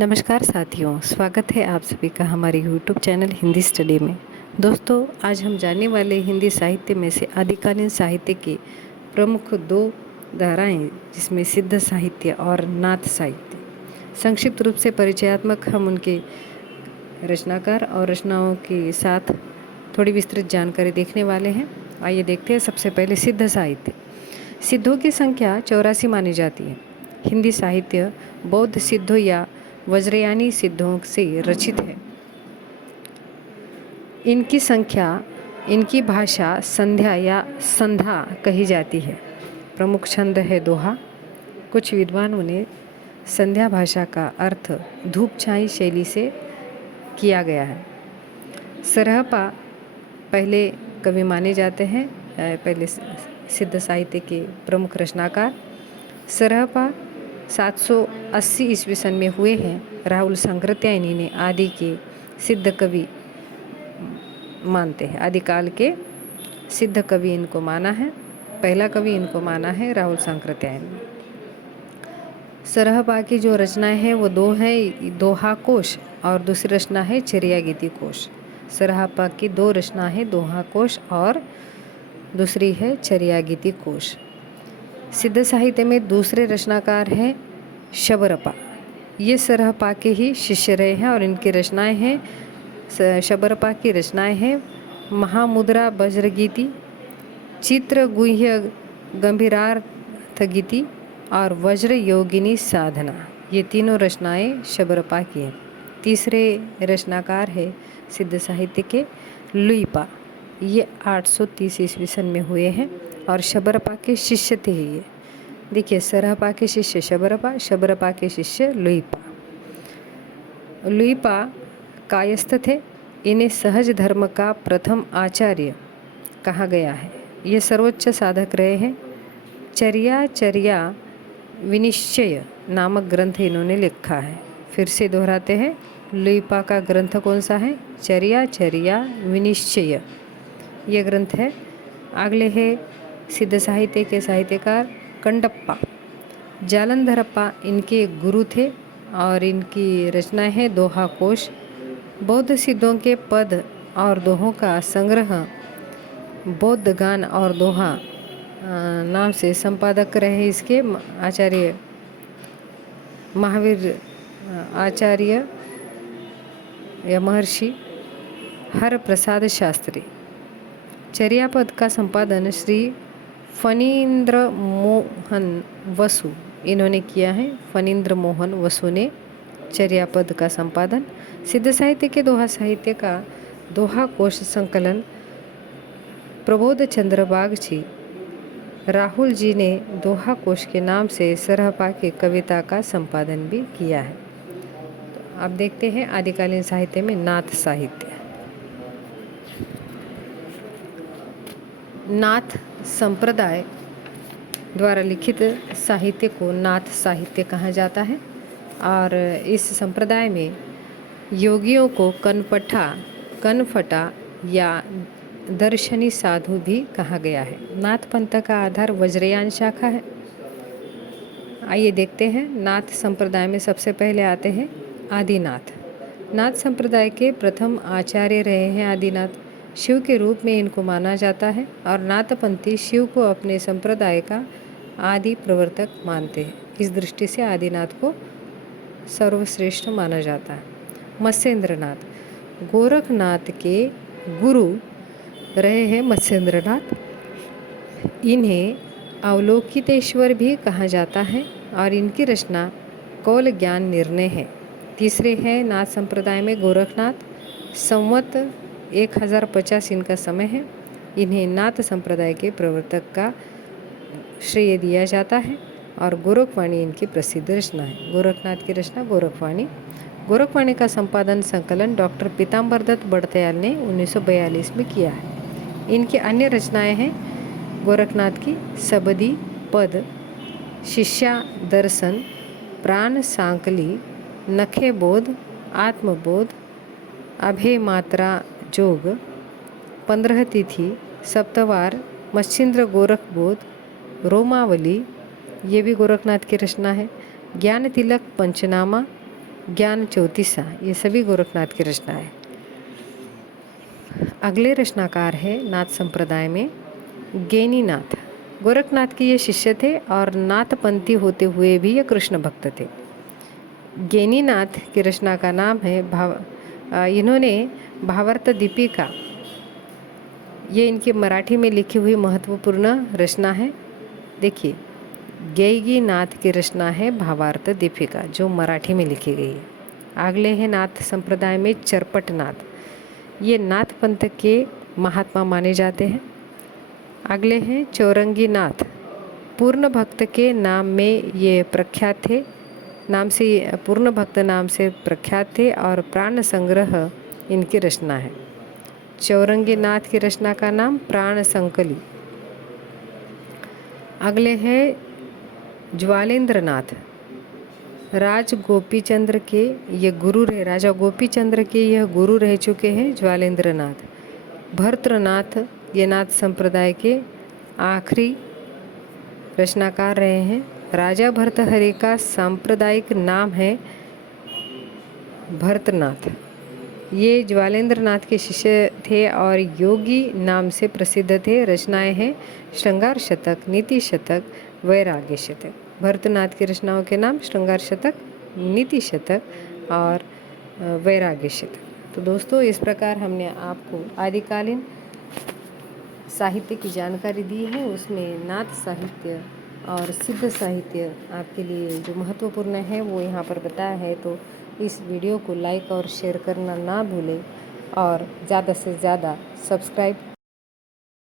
नमस्कार साथियों, स्वागत है आप सभी का हमारे YouTube चैनल हिंदी स्टडी में। दोस्तों, आज हम जानने वाले हिंदी साहित्य में से आदिकालीन साहित्य के प्रमुख दो धाराएं, जिसमें सिद्ध साहित्य और नाथ साहित्य। संक्षिप्त रूप से परिचयात्मक हम उनके रचनाकार और रचनाओं के साथ थोड़ी विस्तृत जानकारी देखने वाले हैं। आइए देखते हैं। सबसे पहले सिद्ध साहित्य। सिद्धों की संख्या 84 मानी जाती है। हिंदी साहित्य बौद्ध सिद्धों या वज्रयानी सिद्धों से रचित है। इनकी संख्या, इनकी भाषा संध्या या संधा कही जाती है। प्रमुख छंद है दोहा। कुछ विद्वानों ने संध्या भाषा का अर्थ धूप छाई शैली से किया गया है। सरहपा पहले कवि माने जाते हैं, पहले सिद्ध साहित्य के प्रमुख रचनाकार। सरहपा 780 ईस्वी सन में हुए हैं। राहुल सांकृत्यायनी ने आदि के सिद्ध कवि मानते हैं। आदिकाल के सिद्ध कवि इनको माना है। पहला कवि इनको माना है राहुल सांकृत्यायनी। सरहपा की जो रचनाएं हैं वो दो है, दोहा कोश और दूसरी रचना है चर्या गीति कोश। सरहपा की दो रचना है, दोहा कोश और दूसरी है चर्या गीति कोश। सिद्ध साहित्य में दूसरे रचनाकार हैं शबरपा। ये सरहपा के ही शिष्य रहे हैं और इनकी रचनाएं हैं, शबरपा की रचनाएं हैं महामुद्रा वज्रगीति, चित्र गुह्य गंभीरार्थ गीति और वज्र योगिनी साधना। ये तीनों रचनाएं शबरपा की हैं। तीसरे रचनाकार है सिद्ध साहित्य के लुइपा। ये 830 ईस्वी सन में हुए हैं और शबरपा के शिष्य थे ये। देखिए, सरहपा के शिष्य शबरपा, शबरपा के शिष्य लुइपा। लुइपा कायस्थ थे। इन्हें सहज धर्म का प्रथम आचार्य कहा गया है। ये सर्वोच्च साधक रहे हैं। चर्या विनिश्चय नामक ग्रंथ इन्होंने लिखा है। फिर से दोहराते हैं, लुइपा का ग्रंथ कौन सा है? चर्या विनिश्चय, ये ग्रंथ है। अगले है सिद्ध साहित्य के साहित्यकार कंडप्पा। जालंधरप्पा इनके गुरु थे और इनकी रचना है दोहा कोश। बौद्ध सिद्धों के पद और दोहों का संग्रह बौद्ध गान और दोहा नाम से संपादक रहे इसके आचार्य महावीर आचार्य या महर्षि हर प्रसाद शास्त्री। चर्यापद का संपादन श्री फणींद्र मोहन वसु इन्होंने किया है। फणींद्र मोहन वसु ने चर्यापद का संपादन। सिद्ध साहित्य के दोहा साहित्य का दोहा कोश संकलन प्रबोध चंद्र बागची राहुल जी ने दोहा कोश के नाम से सरहपा की कविता का संपादन भी किया है। तो अब देखते हैं आदिकालीन साहित्य में नाथ साहित्य। नाथ संप्रदाय द्वारा लिखित साहित्य को नाथ साहित्य कहा जाता है और इस संप्रदाय में योगियों को कनफटा या दर्शनी साधु भी कहा गया है। नाथ पंथ का आधार वज्रयान शाखा है। आइए देखते हैं। नाथ संप्रदाय में सबसे पहले आते हैं आदिनाथ। नाथ संप्रदाय के प्रथम आचार्य रहे हैं आदिनाथ। शिव के रूप में इनको माना जाता है और नाथपंथी शिव को अपने संप्रदाय का आदि प्रवर्तक मानते हैं। इस दृष्टि से आदिनाथ को सर्वश्रेष्ठ माना जाता है। मत्स्येंद्रनाथ गोरखनाथ के गुरु रहे हैं मत्स्येंद्रनाथ। इन्हें अवलोकितेश्वर भी कहा जाता है और इनकी रचना कौल ज्ञान निर्णय है। तीसरे हैं नाथ संप्रदाय में गोरखनाथ। संवत 1050 इनका समय है। इन्हें नाथ संप्रदाय के प्रवर्तक का श्रेय दिया जाता है और गोरखवाणी इनकी प्रसिद्ध रचना है। गोरखनाथ की रचना गोरखवाणी। गोरखवाणी का संपादन संकलन डॉक्टर पीताम्बर दत्त बड़तयाल ने 1942 में किया है। इनकी अन्य रचनाएं हैं गोरखनाथ की सबदी पद, शिष्या दर्शन, प्राण सांकली, नखे बोध, आत्मबोध, अभय मात्रा जोग, 15 तिथि, सप्तवार, मच्छिंद्र गोरख बोध, रोमावली, ये भी गोरखनाथ की रचना है। ज्ञान तिलक पंचनामा, ज्ञान चौतीसा, ये सभी गोरखनाथ की रचना है। अगले रचनाकार है नाथ संप्रदाय में ज्ञानीनाथ। गोरखनाथ के ये शिष्य थे और नाथपंथी होते हुए भी ये कृष्ण भक्त थे। ज्ञानीनाथ की रचना का नाम है इन्होंने भावार्थ दीपिका, ये इनके मराठी में लिखी हुई महत्वपूर्ण रचना है। देखिए, ज्ञानीनाथ की रचना है भावार्थ दीपिका, जो मराठी में लिखी गई है। अगले हैं नाथ संप्रदाय में चरपटनाथ, ये नाथ पंथ के महात्मा माने जाते हैं। अगले हैं चौरंगीनाथ, पूर्ण भक्त के नाम में ये प्रख्यात थे, पूर्ण भक्त नाम से प्रख्यात थे और प्राण संग्रह इनकी रचना है। चौरंगीनाथ की रचना का नाम प्राण संकली। अगले हैं ज्वालेंद्रनाथ, राजा गोपी चंद्र के यह गुरु रह चुके हैं ज्वालेंद्रनाथ। भर्तृनाथ ये नाथ संप्रदाय के आखिरी रचनाकार रहे हैं। राजा भर्तहरि का सांप्रदायिक नाम है भर्तनाथ। ये ज्वालेंद्रनाथ के शिष्य थे और योगी नाम से प्रसिद्ध थे। रचनाएं हैं श्रृंगार शतक, नीति शतक, वैराग्य शतक। भर्तनाथ की रचनाओं के नाम श्रृंगार शतक, नीति शतक और वैराग्य शतक। तो दोस्तों, इस प्रकार हमने आपको आदिकालीन साहित्य की जानकारी दी है। उसमें नाथ साहित्य और सिद्ध साहित्य आपके लिए जो महत्वपूर्ण है वो यहाँ पर बताया है। तो इस वीडियो को लाइक और शेयर करना ना भूलें और ज़्यादा से ज़्यादा सब्सक्राइब